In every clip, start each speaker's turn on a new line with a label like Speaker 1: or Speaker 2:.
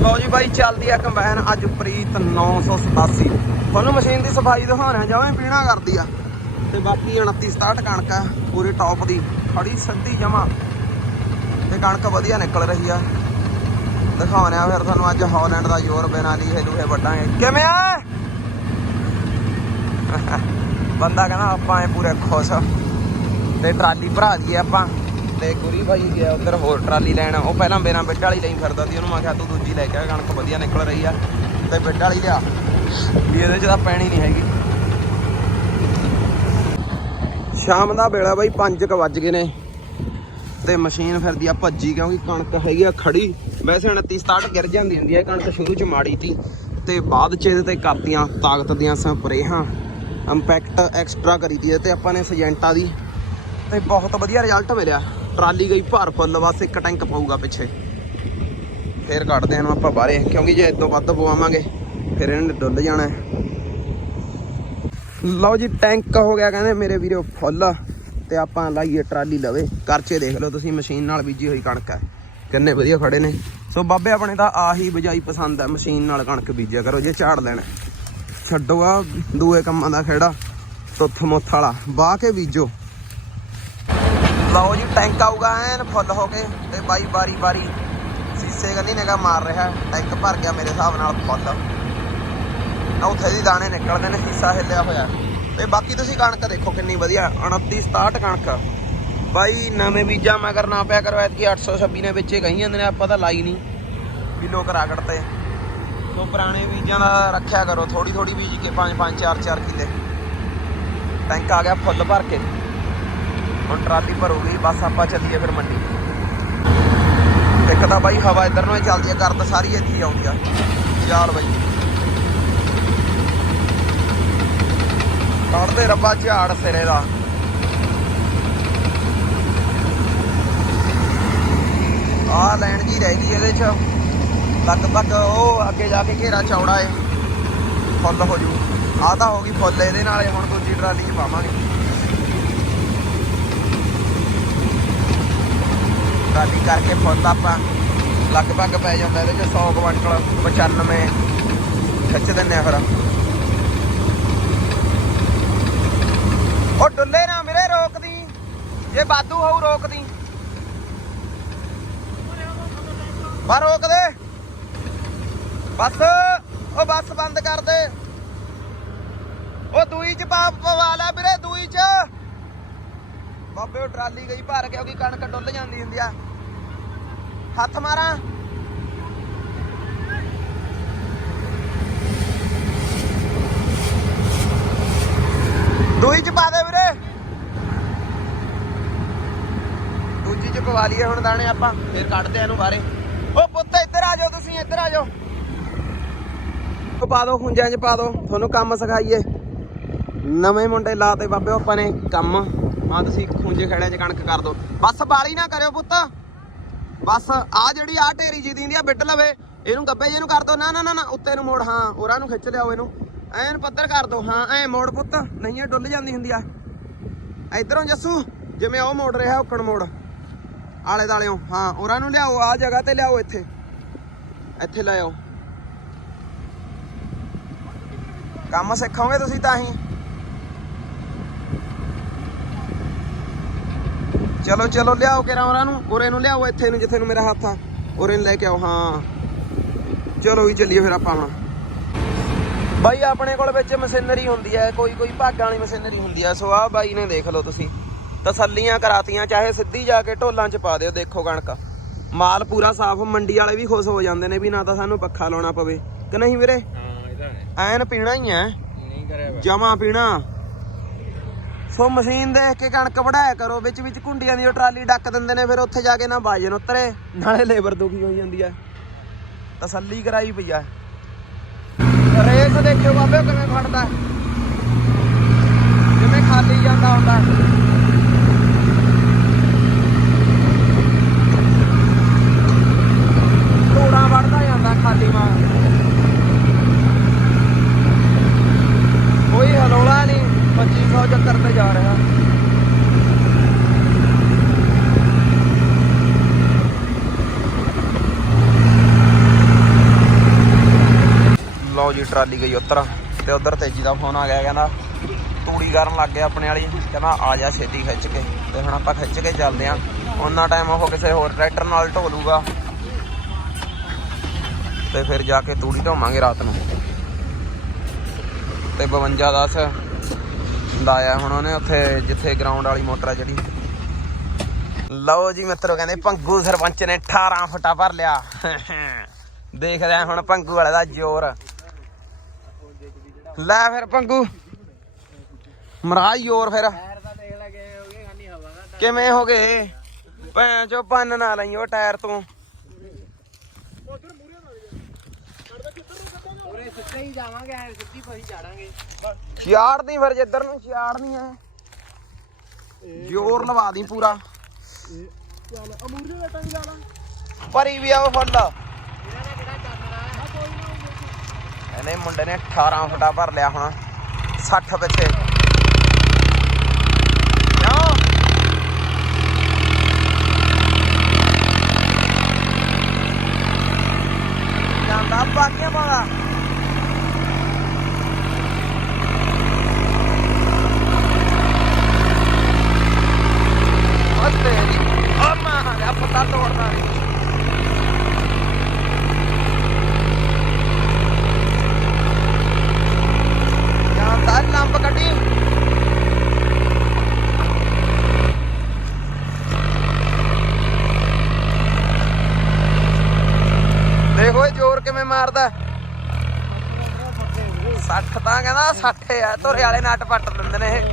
Speaker 1: ਲਓ ਜੀ ਬਾਈ, ਚੱਲਦੀ ਆ ਕੰਬਾਈਨ। ਅੱਜ ਪ੍ਰੀਤ 987 ਤੁਹਾਨੂੰ ਮਸ਼ੀਨ ਦੀ ਸਫ਼ਾਈ ਦਿਖਾਉਣਾ ਜਾਵੇਂ ਪੀਣਾ ਕਰਦੀ ਆ। ਤੇ ਬਾਕੀ 29 67 ਕਣਕ ਆ, ਪੂਰੀ ਟੌਪ ਦੀ। ਖੜੀ ਸਿੱਧੀ ਜਮਾ। ਤੇ ਕਣਕ ਵਧੀਆ ਨਿਕਲ ਰਹੀ ਆ। ਦਿਖਾਉਣੇ ਆ ਫਿਰ ਤੁਹਾਨੂੰ ਅੱਜ ਹਾਲੈਂਡ ਦਾ ਜ਼ੋਰ ਬਿਨਾ ਲੀਹੇ ਲੂਹੇ ਵੱਡਾਂਗੇ ਕਿਵੇਂ ਆ? ਬੰਦਾ ਕਹਿੰਦਾ ਆਪਾਂ ਐ ਪੂਰੇ ਖੁਸ਼ ਤੇ ਟਰਾਲੀ ਭਰਾ ਦੀ ਆਪਾਂ। ਤੇ ਗੁਰੀ ਭਾਈ ਗਿਆ ਉਧਰ ਹੋਰ ਟਰਾਲੀ ਲੈਣ, ਉਹ ਪਹਿਲਾਂ ਮੇਰਾ ਬਿੱਡ ਵਾਲੀ ਲਈ ਫਿਰਦਾ ਸੀ, ਉਹਨੂੰ ਮੈਂ ਕਿਹਾ ਤੂੰ ਦੂਜੀ ਲੈ ਕੇ ਆ, ਕਣਕ ਵਧੀਆ ਨਿਕਲ ਰਹੀ ਆ, ਤੇ ਬਿੱਡ ਵਾਲੀ ਲਿਆ। ਵੀ ਇਹਦੇ ਚ ਤਾਂ ਪੈਣੀ ਨਹੀਂ ਹੈਗੀ। ਸ਼ਾਮ ਦਾ ਵੇਲਾ ਬਾਈ 5:00 ਵੱਜ ਗਏ ਨੇ, ਤੇ ਮਸ਼ੀਨ ਫਿਰਦੀ ਆ ਭੱਜੀ, ਕਿਉਂਕਿ ਕਣਕ ਹੈਗੀ ਆ ਖੜੀ। ਵੈਸੇ 29 67 ਗਿਰ ਜਾਂਦੀ ਹੁੰਦੀ ਆ ਕਣਕ ਸ਼ੁਰੂ ਚ ਮਾੜੀ ਤੀ ਤੇ ਬਾਅਦ ਚ ਇਹਦੇ ਤੇ ਕਰਤੀਆਂ, ਤਾਕਤ ਦੀਆਂ ਸਪਰੇਹਾਂ ਇੰਪੈਕਟ ਐਕਸਟਰਾ ਕਰੀ ਦੀ ਤੇ ਆਪਾਂ ਨੇ ਸਜੈਂਟਾ ਦੀ, ਤੇ ਬਹੁਤ ਵਧੀਆ ਰਿਜ਼ਲਟ ਮਿਲਿਆ। ਟਰਾਲੀ ਗਈ ਭਰ ਫੁੱਲ, ਬਸ ਇੱਕ ਟੈਂਕ ਪਾਊਗਾ ਪਿੱਛੇ। ਫੇਰ ਕੱਢਦੇ ਹਾਂ ਆਪਾਂ ਬਾਹਰੇ, ਕਿਉਂਕਿ ਜੇ ਇਦੋਂ ਵੱਧ ਪਵਾਵਾਂਗੇ, ਫਿਰ ਇਹਨਾਂ ਨੇ ਡੁੱਲ ਜਾਣਾ ਲਓ ਜੀ, ਟੈਂਕ ਹੋ ਗਿਆ ਕਹਿੰਦੇ ਮੇਰੇ ਵੀਰੋ ਫੁੱਲ, ਤੇ ਆਪਾਂ ਲਾਈਏ ਟਰਾਲੀ ਲਵੇ। ਕਰਚੇ ਦੇਖ ਲਓ ਤੁਸੀਂ, ਮਸ਼ੀਨ ਨਾਲ ਬੀਜੀ ਹੋਈ ਕਣਕ ਹੈ। ਕਿੰਨੇ ਵਧੀਆ ਖੜੇ ਨੇ। ਸੋ ਬਾਬੇ, ਆਪਣੇ ਤਾਂ ਆਹੀ ਬਜਾਈ ਪਸੰਦ ਹੈ, ਮਸ਼ੀਨ ਨਾਲ ਕਣਕ ਬੀਜਿਆ ਕਰੋ, ਜੇ ਝਾੜ ਲੈਣਾ ਛੱਡੋ ਆ, ਦੂਏ ਕੰਮਾਂ ਦਾ ਖੇੜਾ ਤੁੱਥ ਮੁੱਥ ਵਾਲਾ ਬਾਹ ਕੇ ਬੀਜੋ। ਲਓ ਜੀ ਟੈਂਕ ਆਊਗਾ ਐਨ ਫੁੱਲ ਹੋ ਕੇ। ਤੇ ਬਾਈ ਬਾਰੀ ਬਾਰੀ ਸੀਸੇ ਕੰਨੀ ਨਿਗਾ ਮਾਰ ਰਿਹਾ। ਟੈਂਕ ਭਰ ਗਿਆ ਮੇਰੇ ਹਿਸਾਬ ਨਾਲ ਫੁੱਲ ਉੱਥੇ ਦੀ ਦਾਣੇ ਨਿਕਲਦੇ ਨੇ ਹਿੱਸਾ ਹਿੱਲਿਆ ਹੋਇਆ। ਤੇ ਬਾਕੀ ਤੁਸੀਂ ਕਣਕ ਦੇਖੋ ਕਿੰਨੀ ਵਧੀਆ 29 67 ਕਣਕ। ਬਾਈ, ਨਵੇਂ ਬੀਜਾਂ ਮਗਰ ਨਾ ਪਿਆ ਕਰੋ, ਐਤਕੀ 826 ਨੇ ਵਿੱਚੇ ਕਹੀ ਜਾਂਦੇ ਨੇ, ਆਪਾਂ ਤਾਂ ਲਾਈ ਨਹੀਂ ਵੀ ਕਰਾਗੜ ਤੇ। ਸੋ ਪੁਰਾਣੇ ਬੀਜਾਂ ਦਾ ਰੱਖਿਆ ਕਰੋ ਥੋੜੀ ਥੋੜੀ ਬੀਜ ਕੇ 5 5 4 4 ਕਿੱਲੇ। ਟੈਂਕ ਆ ਗਿਆ ਫੁੱਲ ਭਰ ਕੇ। ਹੁਣ ਟਰਾਲੀ ਭਰੂਗੀ, ਬਸ ਆਪਾਂ ਚੱਲੀਏ ਫਿਰ ਮੰਡੀ। ਇੱਕ ਤਾਂ ਬਾਈ ਹਵਾ ਇੱਧਰ ਨੂੰ ਹੀ ਚੱਲਦੀ ਆ ਕਰਦ ਸਾਰੀ ਇੱਥੇ ਹੀ ਆਉਂਦੀ ਆ। ਚਾਲ ਬਾਈ ਕੱਢਦੇ ਰੱਬਾ ਝਾੜ ਸਿਰੇ ਦਾ। ਆ ਲੈਣ ਜੀ ਰਹਿ ਗਈ ਇਹਦੇ ਚ। ਲਗਭਗ ਉਹ ਅੱਗੇ ਜਾ ਕੇ ਘੇਰਾ ਚੌੜਾ ਏ। ਫੁੱਲ ਹੋ ਜੂ। ਆ ਤਾਂ ਹੋ ਗਈ ਫੁੱਲ ਇਹਦੇ ਨਾਲ ਹੁਣ ਦੂਜੀ ਟਰਾਲੀ ਚ ਪਾਵਾਂਗੇ। ਟਰਾਲੀ ਕਰਕੇ ਫੁੱਲ ਆਪਾਂ ਲਗਭਗ ਪੈ ਜਾਂਦਾ ਇਹਦੇ ਚ 100 ਕੁਇੰਟਲ 95 ਖਿੱਚ ਦਿੰਨੇ ਆ ਫਿਰ। ਉਹ ਡੁੱਲੇ ਨਾ ਮੇਰੇ ਰੋਕਦੀ। ਜੇ ਬਾਦੂ ਹੋਊ, ਰੋਕਦੀ। ਬਾ ਰੋਕ ਦੇ। ਬਸ, ਉਹ ਬੱਸ ਬੰਦ ਕਰ ਦੇ। ਉਹ ਦੂਈ ਚ ਪਾ ਪਵਾ ਲੈ ਵੀਰੇ, ਦੂਈ ਚ। ਬਾਬੇ, ਉਹ ਟਰਾਲੀ ਗਈ ਭਰ ਕਿਉਂਕਿ ਕਣਕ ਡੁੱਲ ਜਾਂਦੀ ਹੁੰਦੀ ਆ। ਹੱਥ ਮਾਰਾਂ। ਦੂਈ ਚ ਪਾ ਦੇ ਵੀਰੇ। ਦੂਜੀ ਚ ਪਵਾ ਲਈਏ ਹੁਣ ਦਾਣੇ ਆਪਾਂ, ਫੇਰ ਕੱਢਦੇ ਆ ਇਹਨੂੰ ਬਾਰੇ ਓ ਪੁੱਤ, ਇੱਧਰ ਆ ਜਾਓ ਤੁਸੀਂ, ਇੱਧਰ ਆ ਜਾਓ। ਉਹ ਪਾ ਦਿਓ ਖੁੰਝਾਂ 'ਚ ਪਾ ਦਿਓ ਤੁਹਾਨੂੰ ਕੰਮ ਸਿਖਾਈਏ। ਨਵੇਂ ਮੁੰਡੇ ਲਾਤੇ ਬਾਬੇ ਆਪਾਂ ਨੇ ਕੰਮ। ਆ ਤੁਸੀਂ ਖੁੰਝੇ ਖੜਿਆਂ 'ਚ ਕਣਕ ਕਰ ਦਿਓ। ਬਸ ਬਾਲੀ ਨਾ ਕਰਿਓ ਪੁੱਤ। ਬਸ ਆ ਜਿਹੜੀ ਆ ਢੇਰੀ ਜੀ ਦਿੰਦੀ ਆ, ਬਿੱਟ ਲਵੇ। ਇਹਨੂੰ ਗੱਬੇ ਜਿਹਨੂੰ ਕਰ ਦੋ ਨਾ ਨਾ ਨਾ ਉੱਤੇ ਨੂੰ ਮੋੜ। ਹਾਂ, ਹੋਰਾਂ ਨੂੰ ਖਿੱਚ ਲਿਆਓ ਇਹਨੂੰ। ਐਨ ਪੱਧਰ ਕਰ ਦੋ ਹਾਂ, ਐ ਮੋੜ ਪੁੱਤ। ਨਹੀਂ ਇਹ ਡੁੱਲ ਜਾਂਦੀ ਹੁੰਦੀ ਆ। ਇਧਰੋਂ ਜੱਸੂ, ਜਿਵੇਂ ਉਹ ਮੋੜ ਰਿਹਾ ਔਕਣ ਮੋੜ। ਆਲੇ ਦਾਲਿਓ। ਹਾਂ, ਹੋਰਾਂ ਨੂੰ ਲਿਆਓ। ਆ ਜਗ੍ਹਾ ਤੇ ਲਿਆਓ ਇੱਥੇ। ਇੱਥੇ ਲੈ ਕੰਮ ਸਿੱਖੋਗੇ ਤੁਸੀਂ ਤਾਂ ਹੀ। ਚਲੋ ਚਲੋ ਲਿਆਓ ਕਿਰਾ ਉਹਨਾਂ ਨੂੰ। ਉਰੇ ਨੂੰ ਲਿਆਓ ਇੱਥੇ ਨੂੰ ਜਿੱਥੇ ਨੂੰ ਮੇਰਾ ਹੱਥ ਆ। ਉਰੇ ਨੂੰ ਲੈ ਕੇ ਆਓ ਹਾਂ। ਚਲੋ ਵੀ ਚੱਲੀਏ ਫਿਰ ਆਪਾਂ ਹੁਣ। ਬਾਈ ਆਪਣੇ ਕੋਲ ਵਿੱਚ ਮਸ਼ੀਨਰੀ ਹੁੰਦੀ ਹੈ ਕੋਈ ਕੋਈ ਭਾਗਾਂ ਵਾਲੀ ਮਸ਼ੀਨਰੀ ਹੁੰਦੀ ਹੈ। ਸੋ ਆਹ ਬਾਈ ਨੇ ਦੇਖ ਲਓ ਤੁਸੀਂ। ਤਸੱਲੀਆਂ ਕਰਾਤੀਆਂ ਚਾਹੇ ਸਿੱਧੀ ਜਾ ਕੇ ਢੋਲਾਂ 'ਚ ਪਾ ਦਿਓ ਦੇਖੋ ਕਣਕ। ਮਾਲ ਪੂਰਾ ਸਾਫ਼ ਮੰਡੀ ਵਾਲੇ ਵੀ ਖੁਸ਼ ਹੋ ਜਾਂਦੇ ਨੇ ਵੀ ਨਾ ਤਾਂ ਸਾਨੂੰ ਪੱਖਾ ਲਾਉਣਾ ਪਵੇ। ਕਿ ਨਹੀਂ ਵੀਰੇ?
Speaker 2: ਹਾਂ ਇਹਦਾ ਹੈ।
Speaker 1: ਐਨ ਪੀਣਾ ਹੀ ਐ
Speaker 2: ਨਹੀਂ ਕਰਿਆ
Speaker 1: ਜਮਾ ਪੀਣਾ। ਸੋ ਮਸ਼ੀਨ ਦੇਖ ਕੇ ਕਣਕ ਵਢਾਇਆ ਕਰੋ, ਵਿੱਚ ਵਿੱਚ ਕੁੰਡੀਆਂ ਦੀ ਉਹ ਟਰਾਲੀ ਡੱਕ ਦਿੰਦੇ ਨੇ, ਫਿਰ ਉੱਥੇ ਜਾ ਕੇ ਨਾ ਬਾਜਨ ਉਤਰੇ। ਨਾਲੇ ਲੇਬਰ ਦੁਖੀ ਹੋ ਜਾਂਦੀ ਹੈ ਤਸੱਲੀ ਕਰਾਈ ਪਈ ਆ। ਰੇਸ ਦੇਖਿਓ ਬਾਬੇ ਕਿਵੇਂ ਫੜਦਾ ਜਿਵੇਂ ਖਾਲੀ ਜਾਂਦਾ ਹੁੰਦਾ ਧੂੜਾਂ ਵੜਦਾ ਜਾਂਦਾ ਖਾਲੀ ਮਾਰ ਕੋਈ ਹਲੋਲਾ ਨਹੀਂ 2500 ਜਾ ਰਿਹਾ। ਦੂਜੀ ਟਰਾਲੀ ਗਈ ਉੱਤਰ ਤੇ ਉਧਰ ਤੇਜੀ ਦਾ ਫੋਨ ਆ ਗਿਆ, ਕਹਿੰਦਾ ਤੂੜੀ ਕਰਨ ਲੱਗ ਗਿਆ ਆਪਣੇ ਵਾਲੀ। ਕਹਿੰਦਾ ਆ ਜਾ ਛੇਤੀ ਖਿੱਚ ਕੇ। ਤੇ ਹੁਣ ਆਪਾਂ ਖਿੱਚ ਕੇ ਚੱਲਦੇ ਆਂ। ਉਹਨਾਂ ਟਾਈਮ ਉਹ ਕਿਸੇ ਹੋਰ ਟਰੈਕਟਰ ਨਾਲ ਢੋਲੂਗਾ। ਤੇ ਫਿਰ ਜਾ ਕੇ ਤੂੜੀ ਢੋਵਾਂਗੇ ਰਾਤ ਨੂੰ। ਤੇ 52 10 ਲਾਇਆ ਹੁਣ ਉਹਨੇ ਉੱਥੇ ਜਿੱਥੇ ਗਰਾਊਂਡ ਵਾਲੀ ਮੋਟਰ ਆ ਜਿਹੜੀ। ਲਓ ਜੀ ਮਿੱਤਰੋ, ਕਹਿੰਦੇ ਪੰਗੂ ਸਰਪੰਚ ਨੇ 18 ਫੁੱਟਾ ਭਰ ਲਿਆ। ਦੇਖਦੇ ਆ ਹੁਣ ਪੰਗੂ ਵਾਲੇ ਦਾ ਜ਼ੋਰ। ਲੈ ਫਿਰ ਪੰਗੂ। ਮਹਾਰਾਜ ਜ਼ੋਰ ਫਿਰ। ਕਿਵੇਂ ਹੋ ਗਏ? ਭੈਣ ਚੋ ਪੰਨ ਨਾ ਲਈ ਉਹ ਟਾਇਰ ਤੋਂ।
Speaker 2: ਸਿੱਧੇ ਹੀ ਜਾਵਾਂਗੇ ਐ ਸਿੱਧੀ
Speaker 1: ਫਿਰ ਜਿੱਧਰ ਨੂੰ ਛਿਆੜਨੀ ਐ ਜ਼ੋਰ ਲਵਾ ਦੀ ਪੂਰਾ।
Speaker 2: ਚੱਲ ਅਮੂਰੀ ਦਾ ਟੰਗ ਲਾ ਲਾ।
Speaker 1: ਭਰੀ ਵੀ ਆ ਉਹ ਫੁੱਲ।
Speaker 2: ਇਹਨਾਂ ਨੇ ਕਿਹੜਾ ਚਾਨਣਾ ਹੈ? ਕੋਈ ਨਾ
Speaker 1: ਇਹਨੇ ਮੁੰਡੇ ਨੇ 18 ਫੁੱਟਾ ਭਰ ਲਿਆ ਹੁਣ 60 ਪਿੱਛੇ। ਕਿਉਂ ਜਾਂਦਾ ਬਾਕੀਆਂ ਪਾਉਂਦਾ ਅੱਤੇ ਆ ਮਾਰਿਆ ਪਤਾ ਤੋੜਨਾ ਨਹੀਂ ਜਾਂਦਾ ਲੰਬ ਕੱਢੀ ਦੇਖੋ ਇਹ ਜ਼ੋਰ ਕਿਵੇਂ ਮਾਰਦਾ। 60 ਤਾਂ ਕਹਿੰਦਾ 60 ਆ, ਧੋਰੇ ਵਾਲੇ ਨਟ ਪੱਟ ਦਿੰਦੇ ਨੇ ਇਹ।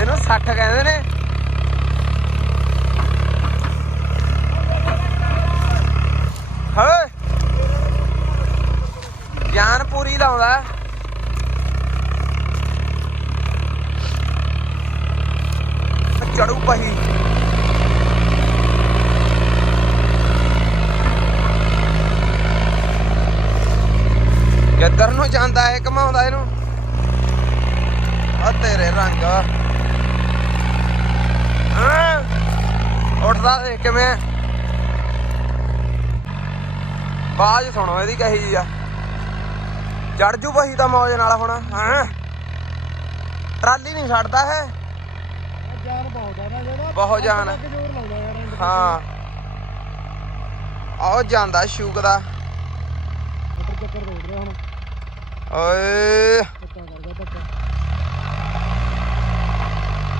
Speaker 1: ਇਹਨੂੰ 60 ਕਹਿੰਦੇ ਨੇ ਹਾਂ ਜਾਨ ਪੂਰੀ ਲਾਉਂਦਾ ਚੜੂ ਪਹੀ ਕਿੱਧਰ ਨੂੰ ਜਾਂਦਾ ਹੈ ਕਮਾਉਂਦਾ ਇਹਨੂੰ। ਆ ਤੇਰੇ ਰੰਗ। ਉੱਠਦਾ ਦੇਖ ਕਿਵੇਂ। ਬਾਜ ਸੁਣੋ ਇਹਦੀ ਕਹੀ ਜੀ ਆ। ਚੜ ਜੂ ਪਹੀ ਤਾਂ ਮੌਜ ਨਾਲ ਹੁਣ ਹਾਂ? ਟਰਾਲੀ ਨਹੀਂ ਛੱਡਦਾ ਹੈ
Speaker 2: ਜਾਨ ਬਹੁਤ ਆ ਨਾ ਜਿਹੜਾ।
Speaker 1: ਬਹੁਤ ਜਾਨ। ਹਾਂ। ਆਹ ਜਾਂਦਾ ਸ਼ੂਕ ਦਾ
Speaker 2: ਮੋਟਰ ਚੱਕਰ ਰੋੜ ਰਿਹਾ ਹੁਣ
Speaker 1: ਓਏ।
Speaker 2: ਧੱਕਾ ਕਰ ਗਿਆ ਧੱਕਾ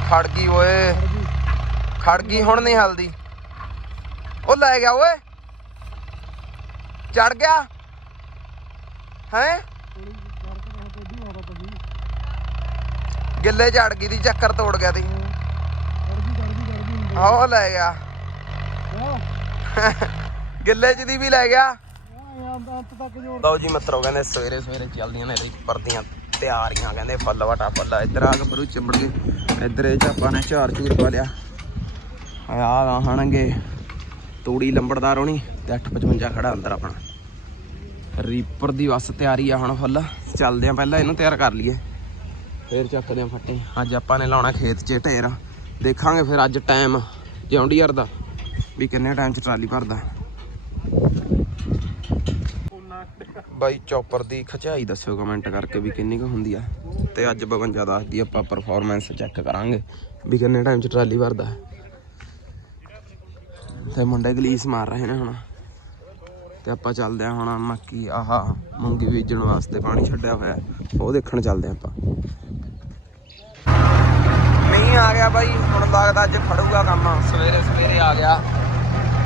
Speaker 1: ਖੜ ਗਈ ਓਏ।
Speaker 2: ਫੜ ਗਈ
Speaker 1: ਖੜ ਗਈ, ਹੁਣ ਨਹੀਂ ਹਲਦੀ। ਉਹ ਲੈ ਗਿਆ ਓਏ। ਚੜ ਗਿਆ। ਹੈ? ਗਿੱਲੇ ਚੜ ਗਈ ਦੀ, ਚੱਕਰ ਤੋੜ ਗਿਆ ਦੀ। ਆਹ ਉਹ ਲੈ ਗਿਆ। ਗਿੱਲੇ ਚ ਦੀ ਵੀ ਲੈ ਗਿਆ। ਲਓ ਜੀ ਮਿੱਤਰੋ, ਕਹਿੰਦੇ ਸਵੇਰੇ ਸਵੇਰੇ ਚੱਲਦੀਆਂ ਨੇ ਰੀਪਰ ਤਿਆਰੀਆਂ, ਕਹਿੰਦੇ ਫੁੱਲ ਵਟਾ ਫੁੱਲ ਇੱਧਰ ਆ ਕੇ ਬਰੂ ਚਿੰਬੜ ਗਏ। ਇੱਧਰ ਇਹ ਚ ਆਪਾਂ ਨੇ ਝਾਰ ਝੂਰ ਪਾ ਲਿਆ। ਆ ਲਾਹਣਗੇ ਤੂੜੀ ਲੰਬੜਦਾਰ ਹੋਣੀ ਤੇ 855 ਖੜਾ ਅੰਦਰ ਆਪਣਾ। ਰੀਪਰ ਦੀ ਬਸ ਤਿਆਰੀ ਆ ਹੁਣ ਫੁੱਲ। ਚੱਲਦੇ ਆ ਪਹਿਲਾਂ ਇਹਨੂੰ ਤਿਆਰ ਕਰ ਲਈਏ। ਫੇਰ ਚੱਕਦੇ ਆ ਫੱਟੇ। ਅੱਜ ਆਪਾਂ ਨੇ ਲਾਉਣਾ ਖੇਤ 'ਚ ਢੇਰ। ਦੇਖਾਂਗੇ ਫਿਰ ਅੱਜ ਟਾਈਮ ਜੌਂਡੀਅਰ ਦਾ ਵੀ ਕਿੰਨੇ ਟਾਈਮ 'ਚ ਟਰਾਲੀ ਭਰਦਾ। ਬਾਈ ਚੌਪਰ ਦੀ ਖਚਾਈ ਦੱਸਿਓ ਕਮੈਂਟ ਕਰਕੇ ਵੀ ਕਿੰਨੀ ਕੁ ਹੁੰਦੀ ਆ। ਤੇ ਅੱਜ 52 ਦੱਸ ਦੀ ਆਪਾਂ ਪਰਫਾਰਮੈਂਸ ਚੈੱਕ ਕਰਾਂਗੇ ਵੀ ਕਿੰਨੇ ਟਾਈਮ 'ਚ ਟਰਾਲੀ ਭਰਦਾ। ਤੇ ਮੁੰਡੇ ਗਲੀਸ ਮਾਰ ਰਹੇ ਨੇ ਹੁਣ। ਤੇ ਆਪਾਂ ਚੱਲਦੇ ਆ ਹੁਣ ਮੱਕੀ, ਆਹਾ, ਮੂੰਗੀ ਬੀਜਣ ਵਾਸਤੇ ਪਾਣੀ ਛੱਡਿਆ ਹੋਇਆ। ਉਹ ਦੇਖਣ ਚੱਲਦੇ ਆ ਆਪਾਂ। ਮੀਂਹ ਆ ਗਿਆ ਬਾਈ, ਹੁਣ ਲੱਗਦਾ ਅੱਜ ਖੜੂਗਾ ਕੰਮ। ਸਵੇਰੇ ਸਵੇਰੇ ਆ ਗਿਆ।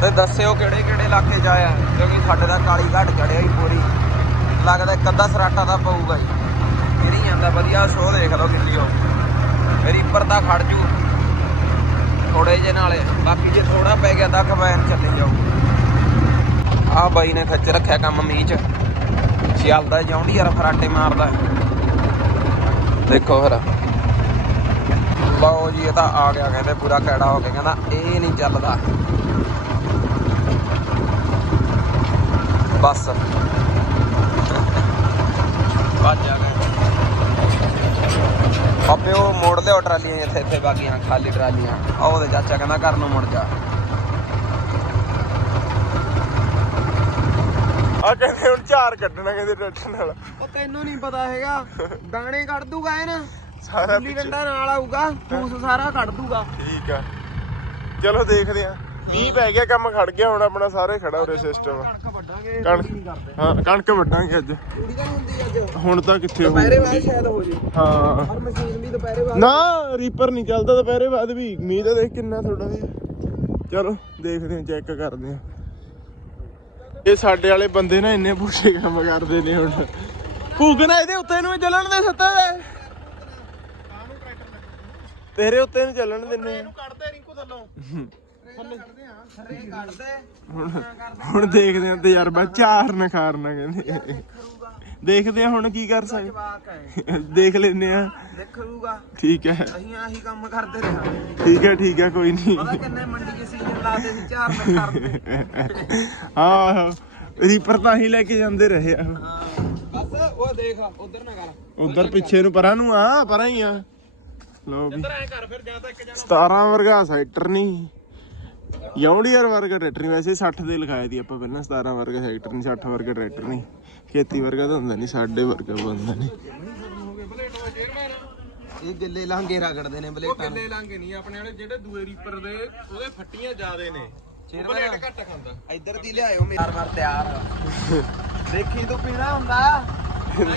Speaker 1: ਤੇ ਦੱਸਿਓ ਕਿਹੜੇ ਕਿਹੜੇ ਇਲਾਕੇ 'ਚ ਆਇਆ, ਕਿਉਂਕਿ ਸਾਡੇ ਦਾ ਕਾਲੀ ਘਾਟ ਚੜਿਆ ਹੀ ਪੂਰੀ। ਲੱਗਦਾ ਇੱਕ ਅੱਧਾ ਸਰਾਟਾ ਤਾਂ ਪਊਗਾ ਜੀ। ਜਿਹੜੀ ਜਾਂਦਾ ਵਧੀਆ ਸ਼ੋਅ ਦੇਖ ਲਓ ਕਿੱਲੀਓ ਰੀਪਰ ਤਾਂ ਖੜ ਜੂ। ਥੋੜੇ ਜੇ ਨਾਲੇ। ਬਾਕੀ ਜੇ ਥੋੜਾ ਪੈ ਗਿਆ ਤਾਂ ਕਮੈਨ ਚੱਲੇ ਜਾਓ ਆਹ ਬਾਈ ਨੇ ਖੱਚ ਰੱਖਿਆ ਕੰਮ ਮੀਂਹ 'ਚ। ਚੱਲਦਾ ਜਾਉਂਦੀ ਯਾਰ ਫਰਾਟੇ ਮਾਰਦਾ ਦੇਖੋ ਫਿਰ। ਲਓ ਜੀ, ਇਹ ਤਾਂ ਆ ਗਿਆ ਕਹਿੰਦੇ, ਪੂਰਾ ਕੈੜਾ ਹੋ ਕੇ ਕਹਿੰਦਾ, ਇਹ ਨਹੀਂ ਚੱਲਦਾ। ਬਸ। ਭੱਜ ਆ ਗਏ ਆਪੇ ਉਹ ਮੋੜ ਲਿਓ ਟਰਾਲੀਆਂ ਇੱਥੇ ਇੱਥੇ ਬਾਗੀਆਂ ਖਾਲੀ ਟਰਾਲੀਆਂ। ਆ ਉਹਦੇ ਚਾਚਾ ਕਹਿੰਦਾ ਘਰ ਨੂੰ ਮੁੜ ਜਾ।
Speaker 3: ਆ ਕਹਿੰਦੇ ਹੁਣ ਝਾਰ ਕੱਢਣਾ ਕਹਿੰਦੇ ਟਰੈਕਟਰ ਨਾਲ।
Speaker 1: ਉਹ ਤੈਨੂੰ ਨਹੀਂ ਪਤਾ ਹੈਗਾ ਦਾਣੇ ਕੱਢ ਦੂਗਾ ਇਹ ਨਾ।
Speaker 3: ਸਾਰਾ
Speaker 1: ਡੰਡਾ ਨਾਲ ਆਊਗਾ ਫੂਸ ਸਾਰਾ ਕੱਢ ਦੂਗਾ।
Speaker 3: ਠੀਕ ਆ। ਚਲੋ ਦੇਖਦੇ ਆ। ਮੀਂਹ ਪੈ ਗਿਆ ਕੰਮ ਖੜ ਗਿਆ ਹੁਣ ਆਪਣਾ ਸਾਰੇ ਖੜਾ ਉਰੇ ਸਿਸਟਮ
Speaker 1: ਕਣਕ ਵੱਢਾਂਗੇ
Speaker 3: ਕਣਕ ਹਾਂ ਕਣਕ ਵੱਢਾਂਗੇ ਅੱਜ।
Speaker 1: ਕੁੜੀ ਤਾਂ ਹੁੰਦੀ ਅੱਜ
Speaker 3: ਹੁਣ ਤਾਂ ਕਿੱਥੇ
Speaker 1: ਦੁਪਹਿਰੇ
Speaker 3: ਹੋਊ
Speaker 1: ਬਾਅਦ ਸ਼ਾਇਦ ਹੋ ਜੇ।
Speaker 3: ਹਾਂ।
Speaker 1: ਪਰ ਮਸ਼ੀਨ ਵੀ ਦੁਪਹਿਰੇ ਬਾਅਦ।
Speaker 3: ਨਾ ਰੀਪਰ ਨਹੀਂ ਚੱਲਦਾ ਦੁਪਹਿਰੇ ਬਾਅਦ ਵੀ। ਮੀਂਹ ਤਾਂ ਦੇਖ ਕਿੰਨਾ ਥੋੜਾ ਜਿਹਾ। ਚਲੋ ਦੇਖਦੇ ਹਾਂ ਚੈੱਕ ਕਰਦੇ ਹਾਂ। ਇਹ ਸਾਡੇ ਵਾਲੇ ਬੰਦੇ ਨਾ ਇੰਨੇ ਬੁੱਢੇ ਕੰਮ ਕਰਦੇ ਨੇ ਹੁਣ। ਘੂਗਣਾ ਇਹਦੇ ਉੱਤੇ ਨੂੰ ਹੀ ਚੱਲਣ ਦੇ ਸੱਤਾ ਦੇ। ਤੇਰੇ ਉੱਤੇ ਨੂੰ ਚੱਲਣ ਦਿੰਨੇ ਆ।
Speaker 2: ਕੱਢਦੇ ਰਿੰਕੂ ਥੱਲੋਂ।
Speaker 1: ਥੱਲੇ ਕੱਢਦੇ
Speaker 3: ਹੁਣ ਦੇਖਦੇ ਹਾਂ ਤਜਰਬਾ ਚਾਰ ਨਖਾਰਨਾ ਕਹਿੰਦੇ। ਦੇਖਦੇ ਆ ਹੁਣ ਕੀ ਕਰ ਸਕਦੇ। ਦੇਖ ਲੈਨੇ ਆ।
Speaker 1: ਦੇਖੂਗਾ
Speaker 3: ਠੀਕ ਹੈ।
Speaker 1: ਅਸੀਂ ਆਹੀ ਕੰਮ ਕਰਦੇ ਰਹਾ
Speaker 3: ਠੀਕ ਹੈ ਠੀਕ ਹੈ ਕੋਈ ਨਹੀਂ।
Speaker 1: ਪਤਾ ਕਿੰਨੇ ਮੰਡੀ 'ਚ ਸੀਜ਼ਨ ਲਾਦੇ ਸੀ ਚਾਰ ਲੱਖ ਕਰਦੇ
Speaker 3: ਹਾਂ ਰੀਪਰ ਤਾਂ ਹੀ ਲੈ ਕੇ ਜਾਂਦੇ ਰਹੇ ਆ।
Speaker 1: ਹਾਂ ਬਸ ਉਹ ਦੇਖ ਉਧਰ ਨਾ ਕਰ।
Speaker 3: ਉਧਰ ਪਿੱਛੇ ਨੂੰ ਪਰਾਂ ਨੂੰ ਆ ਪਰਾਂ ਹੀ ਆ। ਲੋ ਵੀ।
Speaker 2: ਐ ਕਰ ਫਿਰ ਜਾਂ ਤਾਂ ਇੱਕ
Speaker 3: 17 ਵਰਗਾ ਸੈਕਟਰ ਨਹੀਂ। ਯੌਂਡੀਅਰ ਵਰਗਾ ਟਰੈਕਟਰ ਨਹੀਂ ਵੈਸੇ 60 ਦੇ ਲਿਖਾਇਆ ਦੀ ਆਪਾਂ ਪਹਿਲਾਂ 17 ਵਰਗਾ ਸੈਕਟਰ ਨਹੀਂ 60 ਵਰਗਾ ਟਰੈਕਟਰ ਨਹੀਂ ਖੇਤੀ ਵਰਗਾ ਤਾਂ ਹੁੰਦਾ ਨਹੀਂ ਸਾਡੇ ਵਰਗਾ ਬੰਦਾ ਨਹੀਂ।
Speaker 1: ਇਹ ਗਿੱਲੇ ਲਾਂਗੇ ਰਗੜਦੇ ਨੇ ਬਲੇਟਾਂ ਨੂੰ
Speaker 2: ਲਾਂਗੇ ਨਹੀਂ ਆਪਣੇ ਵਾਲੇ ਜਿਹੜੇ ਦੂਏ ਰੀਪਰ ਦੇ ਉਹਦੇ ਫੱਟੀਆਂ ਜ਼ਿਆਦੇ ਨੇ।
Speaker 1: ਚਿਰ
Speaker 2: ਬਲੇਡ ਘੱਟ ਖਾਂਦਾ।
Speaker 1: ਇੱਧਰ ਦੀ ਲਿਆਇਓ ਮੇਰ। ਵਾਰ ਤਿਆਰ। ਦੇਖੀ ਤੂੰ ਪੀਣਾ ਹੁੰਦਾ?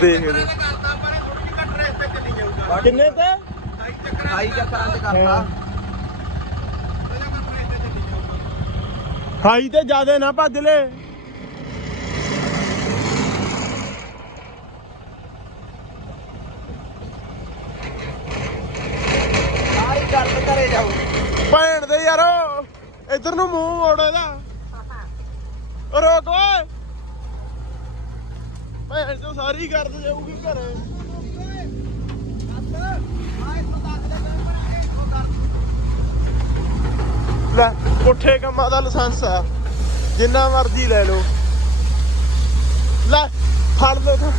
Speaker 3: ਦੇਖਦੇ
Speaker 2: ਕਰਦਾ ਪਰ ਥੋੜੀ ਜਿਹੀ ਘੱਟ ਰੇਸ ਤੇ ਚੱਲੀ ਜਾਊਗਾ।
Speaker 3: ਕਿੰਨੇ ਤੇ?
Speaker 2: ਸਾਈ ਚੱਕਰ
Speaker 1: ਖਾਈ ਚੱਕਰਾਂ ਚ ਕਰਤਾ।
Speaker 3: ਹਾਈ ਤੇ ਜਿਆਦੇ ਨਾ ਭੱਜ ਲੈ।
Speaker 1: ਸਾਰੀ ਗੱਲ ਘਰੇ ਜਾਊ
Speaker 3: ਭੈਣ ਦੇ ਯਾਰੋ ਇਧਰ ਨੂੰ ਮੂੰਹ ਮੋੜ ਇਹਦਾ। ਰੋਕ ਓਏ। ਭੈਣ ਚੋ ਸਾਰੀ ਕਰਦ ਜਾਊਗੀ ਘਰੇ। ਲੈ, ਪੁੱਠੇ ਕੰਮਾਂ ਦਾ ਲਾਇਸੈਂਸ ਆ। ਜਿੰਨਾ ਮਰਜ਼ੀ ਲੈ ਲਓ। ਲੈ, ਫੜ ਲਓ ਤਾਂ।